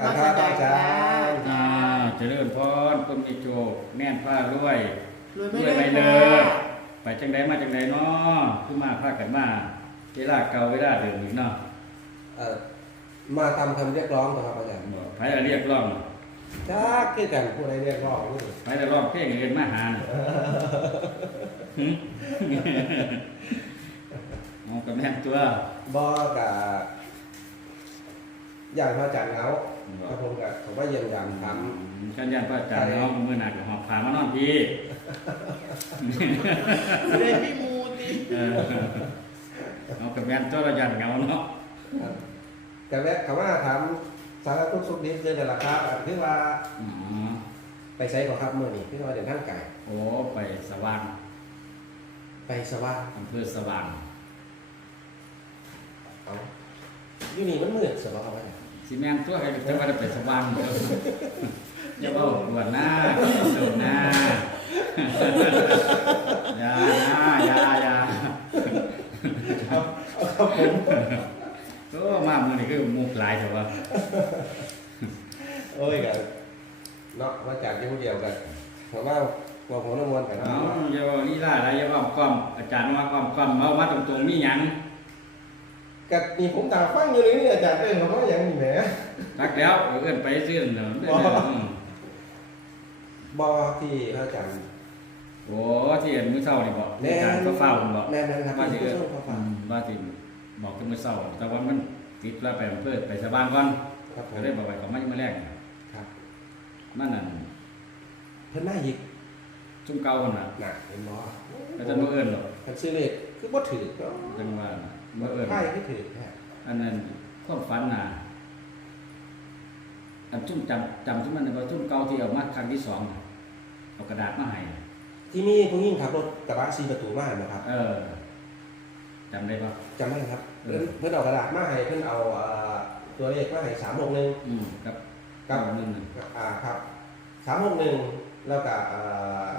การค้าอาจารย์อ่าเจริญพรคนมีโจกแม่นผ้ารวยรวยรไม่วยได้ไปเลค่ะยไปจังไดมาจังไดเนาะคือมาพากันมาเวลาเก่าเวลาเดิมอีกเนาะเอ่อมาตามคำเรียกร้องนะครับอาจารย์ไผจะเรียกร้องจ้าคือกันผู้ใดเรียกร้องนี่ไผจะร้องเพลงเงินมาหาน่ะหึ เอากับแม่นตัวบอกกับอย่างพระอาจารย์เงา ครับผมกับผมว่าเยี่ยมยามทกันยันพระอาจารย์เนาะมื้อหน้าก็หอบพามานอนพี่เรียนพี่มูติเออเอากับแม่นตัวระยันเหงาเนาะำแต่แวะคำว่าถามสารทุกข์สุขดิบเรื่องราคาคือว่าอ๋อไปใช้ก่อนครับเมื่อนี้คือว่าเดินทางไกลโอ้ไปสว่างไปสว่างอำเภอสว่างเอาอยู่นี่มันมืดสบายครับอาจารย์ สิแม่นตัวใครจะว่าได้ไปสว่างเด้ออย่าเว้าปวดหน้าโดนหน้าอย่านะอย่าอย่าครับครับผมโอ้มามื้อนี้คือมุกหลายแต่ว่าโอ้ยกันเนาะมาจากที่ผู้เดียวกันเพราะว่าหัวหัวน้ำมันกันเอ้าเนาะอย่าว่าลีลาอะไรอย่าว่าความอาจารย์ว่าความความเมามาตรงๆมีหยัง กับนี่ผมตามฟังอยู่เลยนี่อาจารย์เรื่องของเขาอย่างนี้แหมทักแล้วเอิ้นไปซื่อเนาะบ่บอที่พระอาจารย์โอ้ที่เห็นมื้อเช้านี่บ่อาจารย์ก็เฝ้าบ่แน่นๆครับว่าสิที่เอิ้นผู้ชมเขาอืฟังมว่าสิบอกกันมื้อเช้าแต่ว่ามันติดแล้วไปอำเภอไปสว่างก่อนครับผก็มเลยบอกไปก็ไม่มาแรกครับมันนั่นเพิ่นมาอีกชุ่มเก่าหั่นน่ะหนักเป็นบอก็จะบ่เอิ้นหรอกคันซื้อเลขคือบ่ถือเนาะจังว่าน่ะ บ่เอิ้นไพ่ที่ถือแท้อันนั้นความฝันน่ะอันชุ่มจำจำชุ่มมันว่าชุ่มเก่าที่เอามาครั้งที่สองน่ะเอากระดาษมาให้ที่มีผู้หญิงขับรถกระบะ4ประตูมานะครับเออจำได้ปะ จำได้ครับเอเพิ่อ นเพิ่นเอากระดาษมาให้เพิ่นเอาเอ่อตัวเลขมาให้361อืมกับครับเก้าหนึ่งน่ะอ่าครับ361แล้วก็เอ่อ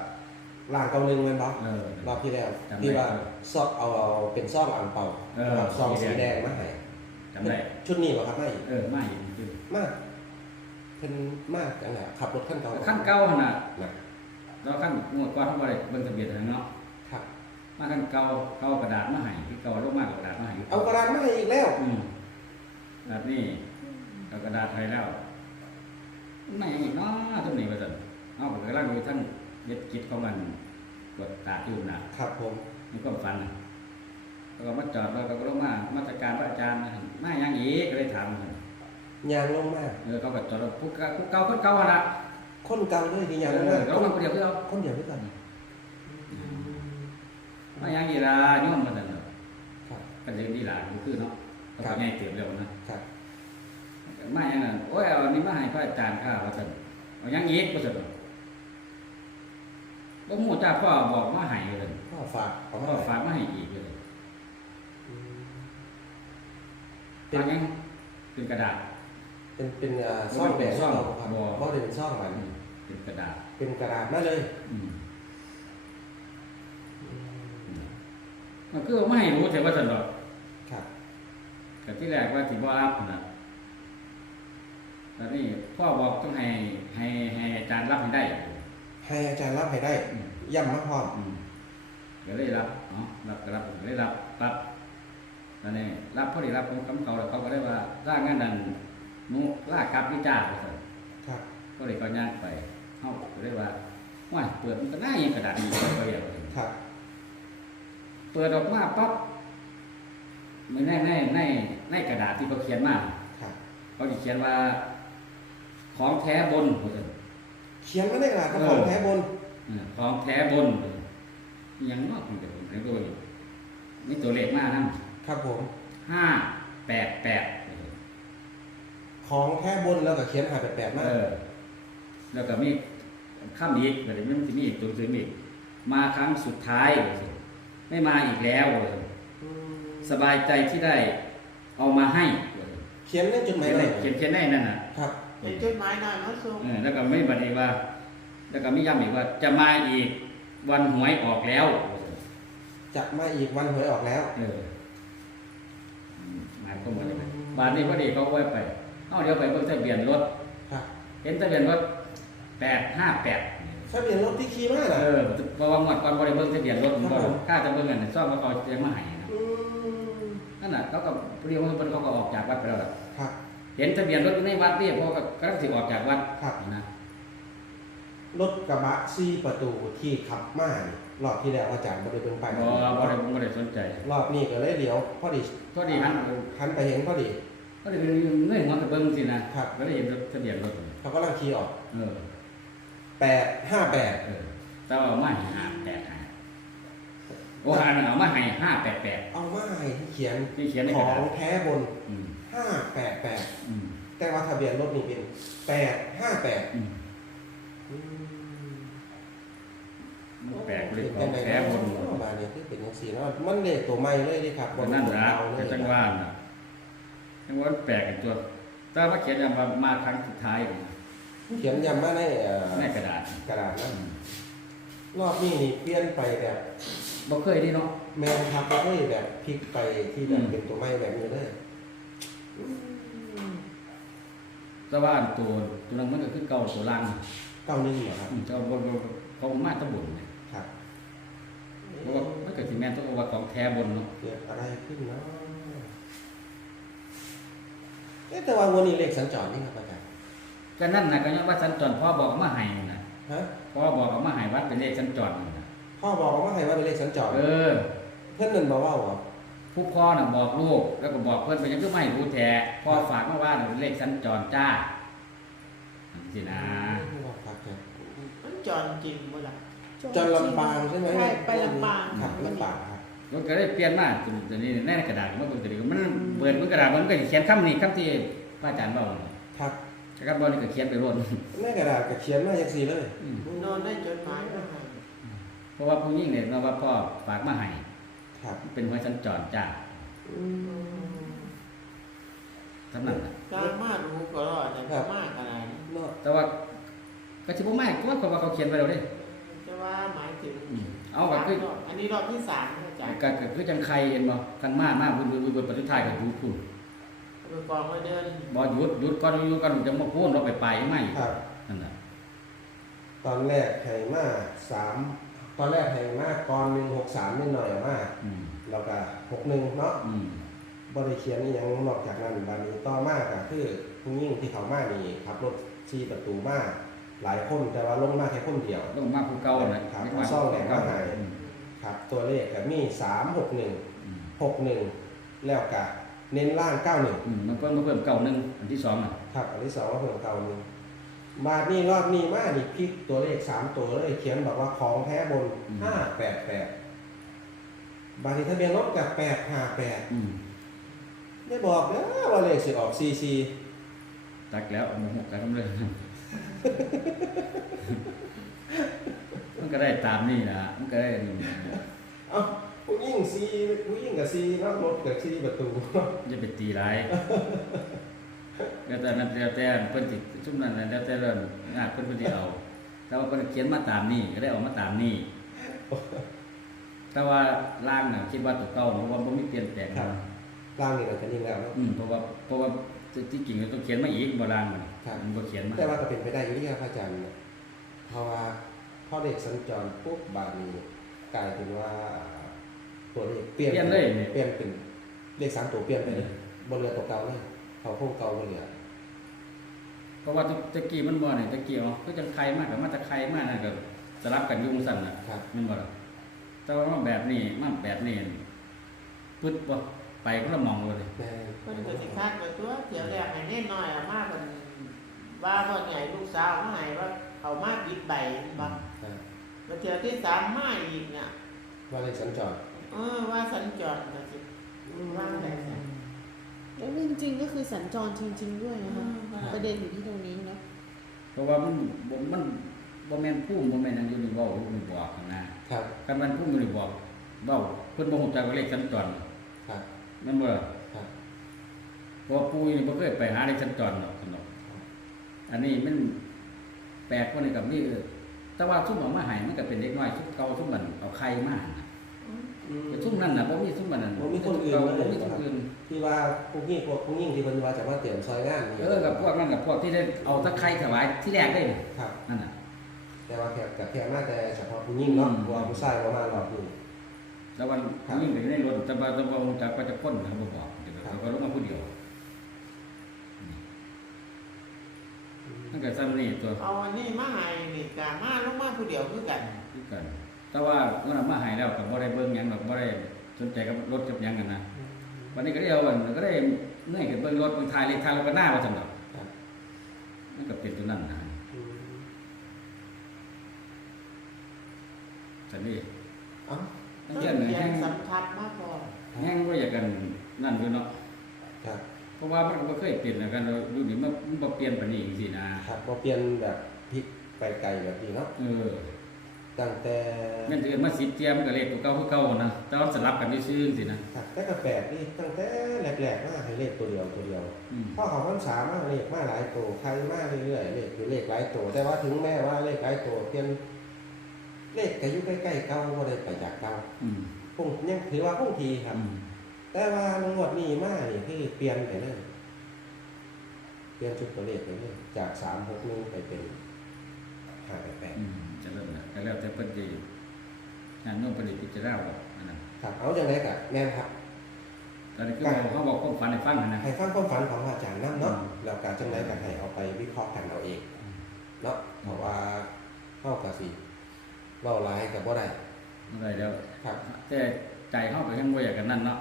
ล่างเก้าหนึ่งแม่นบ่เออ รอบที่แล้วจำได้ที่ว่าซอกเอาเอาเป็นซ่องอ่างเป่าเออครับซองสีสีแดแดงงมาให้จำได้ ชุดนี้บ่ครับไม่เออมาอีกคือมากเป็นมากจังไงขับรถขั้นเก่าขั้นเก่าหั่นน่ะนะเราขั้นงวดก่อนเฮาบ่ได้เบิ่งทะเบียนให้เนาะครับมาขั้นเก่าเก่ากระดาษมาให้คือเก่าลงมากกระดาษมาให้เอากระดาษมาให้อีกแล้วอืมแบบนี้เอากระดาษให้แล้วไม่อีกเนาะตรงนี้ว่าซั่นเอาก็กำลังอยู่ทั้งเฮ็ดกิจของมัน กดตาอยู่น่ะครับผมมีความฝันน่ะแล้วก็มาจอดแล้วก็ลงมามาตรการพระอาจารย์นะมาหยังอีกก็เลยถามเพิ่นยางลงมากเออเขาก็จอดรถผู้เก่าผู้เก่าคนเก่าหั่นล่ะคนเก่าเลยที่ยางเอลงอมากเรามาคนเดียวคือเราคนเดียวด้วยกันมาหยังอีล่ะโยมว่าซั่นเนาะครับก็สิดีล่ะก็คือเนาะเขาครัก็บใหญ่เติบแล้วนะครับมาอย่างนั้นโอ้ยเอาอันนี้มาให้พระอาจารย์ข้าว่าซั่นเอาหยังอีกว่าซั่น บ่ฮู้จ้าพ่อบอกมาให้เลยก็ฝากขอพ่งอฝากมาให้อีกเลยอืมเป็นหยังเป็นกระดาษ เป็นเป็นอ่าซ่องแบบซ่องเราครับบ่ เพราะเลยเป็นซ่องมันเป็นกระดาษเป็นกระดาษมาเลยอืมมันคือไม่ให้รู้แต่ว่าซั่นดอกครับก็ที่แรกว่าสิบ่รับนั่นน่ะตอนนี้พ่อบอกต้องให้ให้ให้อาจารย์รับให้ได้ ให้อาจารย์รับให้ได้อืมย้ำมาพร้อมอืมก็เลยรับเนาะรับก็รับก็เลยรับปั๊บแล้วนี่รับพอดีรับผมคำเขาแล้วเขาก็ได้ว่าร่างงานนั้นหนุล่ากลับวิจารณ์ว่าซั่นครับก็เลยก็ย่างไปเฮาก็เลยว่าว่าเปิดมันก็น่ายังกระดาษนี้ก็เรียกว่าครับ เปิดออกมาปั๊บมันในในในในกระดาษที่เขาเขียนมาครับเขาจะเขียนว่า ของแท้บนว่าซั่น เขียนมาในกระดาษครับเออของแท้บนเออของแท้บนว่าซั่นอิหยังเนาะมันเป็นในตัวนี้มีตัวเลขมานํครับผมห้าแปดแปดของแท้บนแล้วก็เขียนหาแปดๆมาเออ แล้วก็มีข้ามอีกแต่ไม่มีอีกตัวซื้ออีกมาครั้งสุดท้ายว่าซั่นไม่มาอีกแล้วว่าซั่นมสบายใจที่ได้เอามาให้ว่าซั่นเขียนในจดหมายเขียนเลได้ยเขียนเขียนได้นั่นน่ะครับ เป็นจดหมายหน่อยมาส่งเออแล้วก็ไม่บัดนี้ว่า แล้วก็ไม่ย้ำอีกว่า จะมาอีกวันหวยออกแล้วว่าซั่นจะมาอีกวันหวยออกแล้ว เอออืมหมายความว่าอย่างไรบาทนี้พอดีเขาไว้ไปเอาเดี๋ยวไปเบิ่งทะเบียนรถครับเห็นทะเบียนรถแปดห้าแปดทะเบียนรถที่ขี่มาน่ะเออเพราะว่าหมดก่อนบริเบิ่งทะเบียนรถครับบ่ผมค่าจะเบิ่งกันน่ะซ่อมว่าเขาจะมาให้นะอืมนั่นน่ะเขาก็เรียกว่าเพิ่นเขาก็ออกจากวัดไปแล้วล่ะครับ เห็นทะเบียนรถอยู่ในวัดนี่เพราะว่าก็สิออกจากวัดครับ นะรถกระบะซีประตูที่ขับมานี่รอบที่แล้วอาจารย์บ่ได้เบิ่งไปบ่บ่ได้บ่ได้สนใจรอบนี้ก็เลยเดี๋ยวพอดีพอดีหันหันไปเห็นพอดีก็ได้เงยหัวไปเบิ่งสินะครับ ก็ได้เห็นทะเบียนรถเขากำลังขี่ออกเออแปดห้าแปดเออแต่ว่าเอามาให้ห้าแปดห้าโอ้หาน่ะเอามาให้ห้าแปดแปดเอามาให้ที่เขียนที่เขียนในขกอระดาษงแท้บน อืม ห้าแปดแปดอืมแต่ว่าทะเบียนรถนี่เป็นแปดห้าแปดอืมอืมมันแปลกเลยขเป็อนงไงแท้บนมาเนี่ยคือเป็นอย่างสี่เนาะมันเลขตัวใหม่เลยดิครับก็นั่นละเอาเลก็ยจังว่าน่ะจังว่ามันแปลกกันตัวแต่ว่าเขียนอย่างว่ามาครั้งสุดท้ายนี่เขียนย้ำมาในเอ่อในกระดาษกระดาษอืนะมรอบนี้นี่เปลี่ยนไปแบบบ่เคยดีเนาะแมนครับบ่เคยแบบพลิกไปที่แบบอืมเป็นตัวใหม่แบบนี้เลย แต่ว่าอันตัวตัวนั้นมันก็คือเก่าตัวล่างเก้าหนึ่งเหรอครับอืมแต่ว่าบ่บ่เขามาตะบุญเนี่ยครับเพราะว่ามันก็สิแม่นต้องว่าของแท้บนเนาะเกิดอะไรขึ้นเนาะเอ๊ะแต่ว่าวันนี้เลขสัญจรนี่ครับอาจารย์ก็นั่นน่ะก็ยังว่าสัญจรพ่อบอกเอามาให้น่ะฮะพ่อบอกเอามาให้วัดเป็นเลขสัญจรน่ะพ่อบอกว่าให้ว่าเป็นเลขสัญจรเออ เพื่อนนั่นบอกว่าเหรอ ผู้พ่อน่ะบอกลูกแล้วก็บอกเพื่อนไปยังก็ไม่รู้แท้พ่อฝากมาว่าเลขสัญจรจ้าสินะบอกครับอาจารย์มันจอนจริงบ่ล่ะจรลำปางใช่ไหมใช่ไปลำปางครับลำปางครับรถก็ได้เปลี่ยนมาตัวตัวนี้ในกระดาษมันเป็นตัวนี้มันเปิดมันกระดาษมันก็สิเขียนคำนี้คำที่พระอาจารย์บอกนี่ครับครับบอลนี่ก็เขียนไปรวดในกระดาษก็เขียนมาอย่างสี่เลยอืมนอนได้จดหมายมาให้เพราะว่าผู้หญิงเนี่ยเราว่าพ่อฝากมาให้ ครับเป็นหวยสัญจรจ้าอืมสำนักน่ะกลางมารู้ก็รอดแต่ก็มากอะไรเนาะแต่ว่าก็สิบ่มากเพราะว่าเขาว่าเขาเขียนไปแล้วเด้จะว่าหมายถึงอืมเอาก็คือรอบอันนี้รอบที่สามนะอาจารย์ก็ก็คือจังใครเห็นบ่คันมามาบุญบุญบุญบุญปฏิทายก็ดูคุณไปกองไว้เดินบ่หยุดหยุดก่อนหยุดก่อนจะมาพูดเราไปไปไม่ครับ นั่นน่ะตอนแรกให้มาสาม ตอนแรกให้มาก่อนหนึ่งหกสามนิดหน่อยมาอืมแล้วก็หกหนึ่งเนาะอืมบริเขียนนี่ยังนอกจากนั้นบานี้ต่อมาก็คือผู้ยิ่งที่เขามานี่ขับรถชี้ประตูมาหลายคนแต่ว่าลงมาแค่คนเดียวต้องมาผู้เก่าน่ะครับไม่ว่าซ่องแหลมมาให้อืมครับ ตัวเลขก็มีสามหกหนึ่งอืมหกหนึ่งแล้วก็เน้นล่างเก้าหนึ่งอืมมันเพิ่มมาเพิ่มเก่าหนึงอันที่สองน่ะ ครับอันที่สองก็เพิ่มเก้าหนึ่ง บาทนี้รอบนี้มานี่พลิกตัวเลขสามตัวเลยเขียนบอกว่าของแท้บนห้าแปดแปดบาทนี้ทะเบียนรถกับแปดห้าแปดอืมได้บอกนะว่าเลขสิออกซีซีตักแล้วเอามาหกกันทำเลยมันก็ได้ตามนี่นะมันก็ได้นี่เอ้าผู้ยิ่งซีผู้ยิ่งกับซีแล้วรถกับซีประตู จะไปตีร้าย แล้วแต่นั้นแล้วแต่เพิ่นสิซุ่มนั้นน่ะแล้วแต่เรื่องงานเพิ่นเพิ่นสิเอา แต่ว่าเพิ่นเขียนมาตามนี่ก็ได้เออกมาตามนี่แต่ว่าล่างน่ะคิดว่าตัวเก่าเพราะว่าบ่มีเปลี่ยนแปลงครับร่างนี่เราจะนิ่งแล้วเนอะอืมเพราะว่าเพราะว่าที่จริงมันต้องเขียนมาอีกบ่ล่างมันครับมันบ่เขียนมาแต่ว่าก็เป็นไปได้อยู่ที่ครับอาจารย์เนี่ยเพราะว่าพอเด็กสัญจรปุ๊บบาทนี้กลายเป็นว่าตัวเลขเปลี่ยนเปลี่ยนเลยนี่เปลี่ยนเป็นเลขสามตัวเปลี่ยนไปเลยบนเรือตัวเก่าเลย เขาคงเก่าบนเรือเพราะว่าตะกี้มันบ่เนี่ยตะกี้อ๋อก็จังใครมากกับมาตะใครมากนั่นก็สลับกันอยุ่จั่งสั่นน่ะครับแมันบ่ล่ะแต่ว่ามันแบบนี้มันแบบนี้ปึ๊ดบ่ไปก็ละมองเลยแม่เพิ่นก็สิคาดไปตัวเที่ยวแรกให้แน่น้อยเอามาเพิ่นว่าพ่อใหญ่ลูกสาวมาให้ว่าเอามาปิดใบบ่ครับแล้วเที่ยวที่สามมาอีกเนี่ยว่าเลขสัญจรเออว่าสัญจรน่ะสิว่าอะไรสัญ แล้วจริงๆก็คือ สัญจรจริง ๆ ด้วยนะคะประเด็นอยู่ที่ตรงนี้เนาะเพราะว่ามันบ่มันบ่แม่นภูมิบ่แม่นอันอยู่นี่เว้าอยู่นี่บอกข้างหน้าครับคันมันภูมิอยู่นี่บอกเว้าเพิ่นบ่ฮู้จักว่าเลขสัญจรครับแม่นบ่ล่ะครับเพราะว่าปู่นี่บ่เคยไปหาเลขสัญจรหรอกสนอกอันนี้มันแปลกกว่านี่กับนี่เออแต่ว่าซุ่มเอามาให้มันก็เป็นเด็กน้อยซุ่มเก่าซุ่มมันเอาไข่มาน่ะอืม แต่ซุ่มนั้นน่ะบ่มีซุ่มมันนั่นบ่มีคนอื่นบ่เลยมีคนอื่นคที่ว่าพวกนี้พวกพวกยิ่งที่เพิ่นว่าจะมาเตรียมซอยงานนี่เออกับพวกนั้นกับพวกที่ได้เอาตะไคร้ถวายที่แรกได้นี่ครับ นั่นน่ะ แต่ว่าแค่กับแค่มาแต่เฉพาะผู้ยิ่งเนาะอืม เพราะว่าผู้ชายประมาณรอบนี้แต่วันครับยิ่งไปในรถแต่ว่าแต่ว่าจากก็จะพ้นนะบ่บอกเดี๋ยวเราก็ลงมาผู้เดียวนั่นก็ซ้ำนี่ตัวเอาอันนี้มาให้นี่กะมาลงมาผู้เดียวคือกัน คือกัน แต่ว่าเมื่อนำมาใหายแล้วก็บ่ได้เบิ่งหยังดอกบ่ได้สนใจกับรถกับหยังกันนะวันนี้ก็ได้เอาอันก็ได้เนื่อยกับเบิ่งรถเบิ่งทายเลขทางแล้วก็หน้าว่าซั่นดอกครับมันก็เป็นตัวนั้นนะอืมแต่นี่เอ้าทั้งต้เดือนนนี่เรียแห้นงสัมผัสมากพอแห้งบ่อยากกันนั่นอยู่เนาะครับเพราะว่ามันก็บ่เคยเปลี่ยนแล้วกันเราอยู่นี่มันมันบ่เปลี่ยนปานนี้จังซี่นะครับบ่เปลี่ยนแบบพลิกไปไกลแบบนี้เนาะเออ ตั้งแต่แม่นเดือนมา10เที่ยมันก็เลขตัวเก่าคือเก่านะแต่ว่าสลับกันซื่อๆสินะครับแต่ก็แปลกนี่ตั้งแต่แรกๆมาให้เลขตัวเดียวตัวเดียวอืมพ่อของพรรษามาเลขมาหลายตัวใครมาเรื่อยๆเลขคือเลขหลายตัวแต่ว่าถึงแม้ว่าเลขหลายตัวเปลี่ยนเลขก็อยู่ใกล้ๆเก่าบ่ได้ไปจากเก่าอืมคงยังถือว่าคงทีครับ อืมแต่ว่างวดนี้มานี่คือเปลี่ยนไปเลยเปลี่ยนชุดตัวเลขไปเลยจากสามหกหนึ่งไปเป็นห้า แปดแปดอืมจะเริ่มแล้วก็แล้วแต่เพิ่นสิงานโน้มเพิ่นสิพิจารณาเอาอันนั้นครับเอาจังไรกับแน่นครับ ตอนนี้คือบอกเขาบอกความฝันให้ฟังนะ ให้ฟังความฝันของอาจารย์นั่เนาะอืม แล้วการจังไรกับให้เอาไปวิเคราะห์กันเอาเองเนาะเพราะว่าเข้ากับสิเล่าร้ายกับว่าได้อะไรแล้ว ครับ แต่ใจเขาก็ยังบ่อยากกันนั่นเนาะ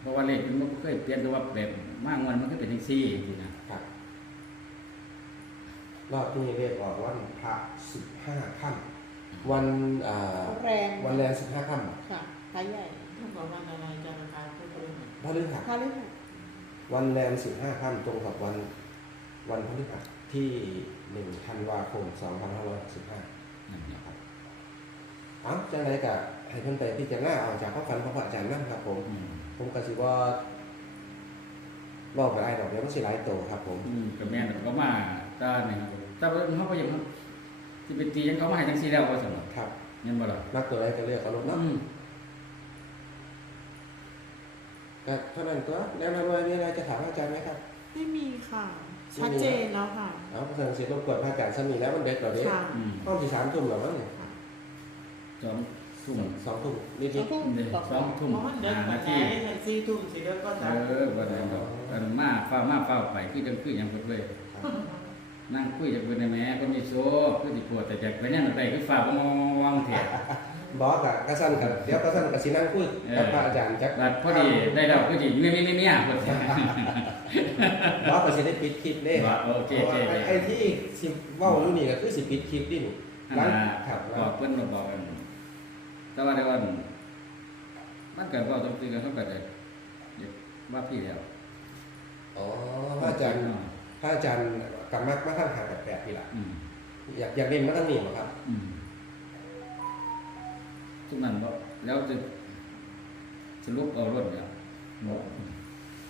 เพราะว่าเลขมันบ่เคยเปลี่ยนแต่ว่าแบบมากวันมันก็เป็นจังซี่สินะครับ รอบที่เรียกออกวันพระสิบห้าค่ำวันอ่าแรงวันแรงสิบห้าค่ำค่ะพระใหญ่ทุกคนวันอะไรจะมาทานผู้บริหารพฤหัสพระฤหัสวันแรมสิบห้าค่ำตรงกับวัน วันพฤหัสที่หนึ่งธันวาคมสองพันห้าร้อยสิบห้านั่นเนี่ยเอ้าจังไรกับให้เพิ่นไปพิจารณาเอาจากข้อฝันของพระอาจารย์นั่นครับผมอืมผมก็สิว่าบอกไปได้ดอกเดี๋ยวมันสิหลายโตครับผมอืมก็แม่นแต่ก็มาตาเนี่ยครับ แต่ว่าเขาก็ยังที่ไปตียังเขามาให้จังซี่แล้วว่าซั่นเนาะครับเห็นบ่ล่ะมักตัวใดก็เลือกเอาลงเนาะอืมก็เท่านั้นตัวแล้วนายมีอะไรจะถามพระอาจารย์ไหมครับ ไม่มีค่ะไม่มีชัดเจนแล้วค่ะ เอาพระสังเสียรบกวนพระอาจารย์สมีแล้วมันเด็กกว่านี้ค่ะอืมห้องที่สามทุ่มแล้วมั้งเนี่ยสองทุ่มสองทุ่มนิดสองทุ่มเด้บอกสองทุ่มเพราะมันเดินห้ามานาไหนทีทันสี่ทุ่มสี่เดือนก็เอสามอบ่ได้ดอกอันมาเฝ้ามาเฝ้าไปคือจังคือหยังเพิ่นเว้ย นั่งคุยจากเพื่อนในแม่ก็มีโซ่คือสิปวดแต่จากไปนั่นไปคือฝ่าบ่มองวางเถียๆบอกกับกระสันกับเดี๋ยวกระสันกับสินั่งคุยกับพระอาจารย์จักบัดพอดีได้แล้วคือสิเมียเมียเมียเมียเพิ่นบอกกับสิได้ปิดคลิปเด้ว่าโอเคโอเคไอ้ไอ้ที่สิเว้าอยู่นี่ก็คือสิปิดคลิปดิหนูนั่นหลังน่ะครับบอกเพิ่นมาบอกกันแต่ว่าเดี๋ยววันมันเกิดว่าต้องคุยกันเขาก็ได้เดี๋ยวว่าพี่แล้วอ๋อพระอาจารย์พระอาจารย์ กำมักมาทางหาแปลกๆนี่ล่ะอืมอยากอยากเล่นมาทางนี้บ่ครับ อืมทุกนั้นบ่แล้วจะสรุปเอารถเนี่ย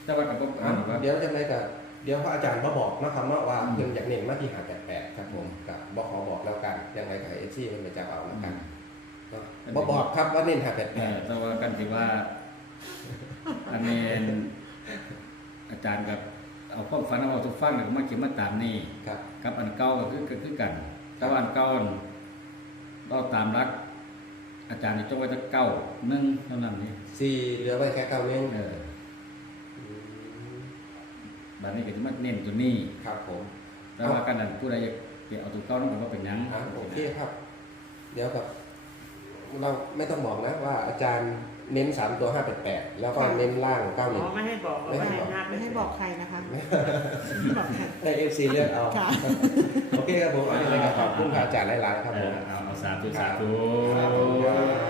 แต่ว่ากับบ่อ่านว่าเดี๋ยวจะไงกับเดี๋ยวพระอาจารย์มาบอกนะครับเนาะว่าเพิ่นอยากเน้นมาที่หาแปดครับผมกับบอกขอบอกแล้วกันยังไงกับเอซี่มันไปจับเอาแล้วกันเนาะบ่บอกครับว่าเน้นหาแปดเออแต่ว่ากันที่ว่าอันนี้อาจารย์กับ เอาความฝันเอาทุกฟังแล้วก็มาคิดมาตามนี่ครับ กับอันเก่าก็คือก็คือกันแต่ว่าอันเก่าอันเราตามรัก อาจารย์นี่จงไว้จะเก้าหนึ่งเท่านั้นนี่สี่เหลือไว้แค่เก้าเน้นเออบัดนี้ก็จะมาเน้นตัวนี้ครับผมแต่ว่ากันนั้นผู้ใดอยากเปลี่ยนเอาตัวเก่านั่นก็บ่เป็นหยังอะโอเคครับ เดี๋ยวกับ เราไม่ต้องบอกนะว่าอาจารย์ เน้นสามตัวห้าแปดแปดแล้วก็เน้นล่างเก้าหอ๋นึ่งอไม่ให้บอกเราไม่ให้นับไม่ให้บอกใครนะคะไม่บอกใครให้เอฟซีเลือกเอาค่ะ โอเคครับผมอันนี้เลยครับขอบคุณพระอาจารย์หลายๆครับผม เออเอาเอาสาธุสาธุ ครับผม